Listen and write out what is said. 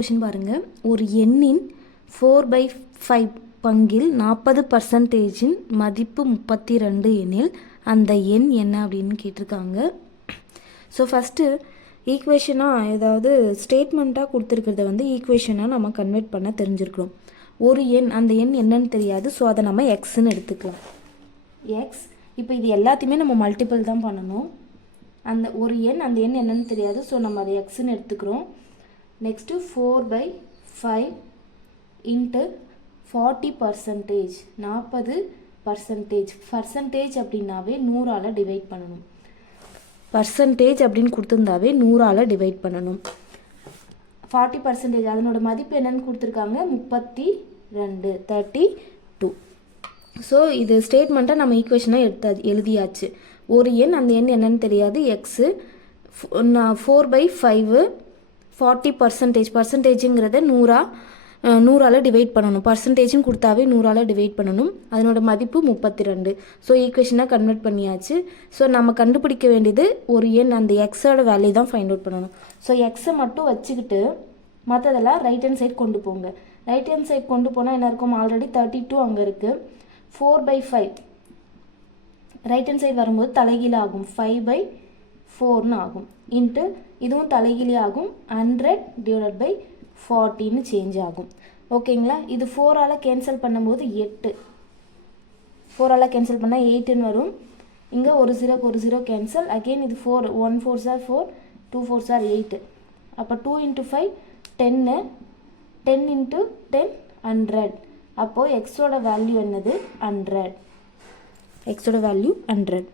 Question பாருங்கள். ஒரு எண்ணின் 4/5 பங்கில் 40% மதிப்பு 32 எனில் அந்த எண் என்ன அப்படின்னு கேட்டிருக்காங்க. ஸோ ஃபஸ்ட்டு ஈக்குவேஷனாக ஏதாவது ஸ்டேட்மெண்ட்டாக கொடுத்துருக்கிறத ஈக்குவேஷனாக நம்ம கன்வெர்ட் பண்ண தெரிஞ்சிருக்கிறோம். ஒரு எண், அந்த எண் என்னன்னு தெரியாது. ஸோ அதை நம்ம எக்ஸ்ன்னு எடுத்துக்கலாம். எக்ஸ். இப்போ இது எல்லாத்தையுமே நம்ம மல்டிபிள் தான் பண்ணணும். அந்த ஒரு எண், அந்த எண் என்னன்னு தெரியாது. ஸோ நம்ம அதை எக்ஸ்ன்னு எடுத்துக்கிறோம். Next 4/5 into 40%. 40%. பர்சன்டேஜ் அப்படின்னாவே 100ஆல் டிவைட் பண்ணணும். பர்சன்டேஜ் அப்படின்னு கொடுத்துருந்தாவே 100ஆல் டிவைட் பண்ணணும். 40% அதனோட மதிப்பு என்னன்னு கொடுத்துருக்காங்க, 32. ஸோ இது ஸ்டேட்மெண்ட்டாக நம்ம ஈக்குவேஷனாக எழுதியாச்சு. ஒரு எண், அந்த எண் என்னன்னு தெரியாது, எக்ஸு. 4/5 40%. பர்சன்டேஜுங்கிறத 100ஆல் டிவைட் பண்ணணும். பர்சன்டேஜும் கொடுத்தாவே 100ஆல் டிவைட் பண்ணணும். அதனோட மதிப்பு 32. ஸோ ஈக்குவேஷனாக கன்வெர்ட் பண்ணியாச்சு. ஸோ நம்ம கண்டுபிடிக்க வேண்டியது ஒரு எண், அந்த எக்ஸோட வேல்யூ தான் ஃபைண்ட் அவுட் பண்ணணும். ஸோ எக்ஸை மட்டும் வச்சுக்கிட்டு மற்றதெல்லாம் ரைட் ஹேண்ட் சைட் கொண்டு போங்க. ரைட் ஹேண்ட் சைட் கொண்டு போனால் என்ன இருக்கும், ஆல்ரெடி 32 அங்கே இருக்குது. 4/5 ரைட் ஹேண்ட் சைடு வரும்போது தலைகீழ் ஆகும், 5/4ன்னு ஆகும். இன்ட்டு இதுவும் தலைகீழே ஆகும், 100/40ன்னு சேஞ்ச் ஆகும். ஓகேங்களா? இது 4ஆல் கேன்சல் பண்ணும்போது 8. 4ஆல் கேன்சல் பண்ணால் 8ன்னு வரும். இங்கே ஒரு 0 கேன்சல். அகெயின் இது 4. 1 4s are 4, 2 4s are 8. அப்போ 2 × 5 10. 10 × 10 100. அப்போது எக்ஸோட வேல்யூ என்னது, 100. எக்ஸோட வேல்யூ 100.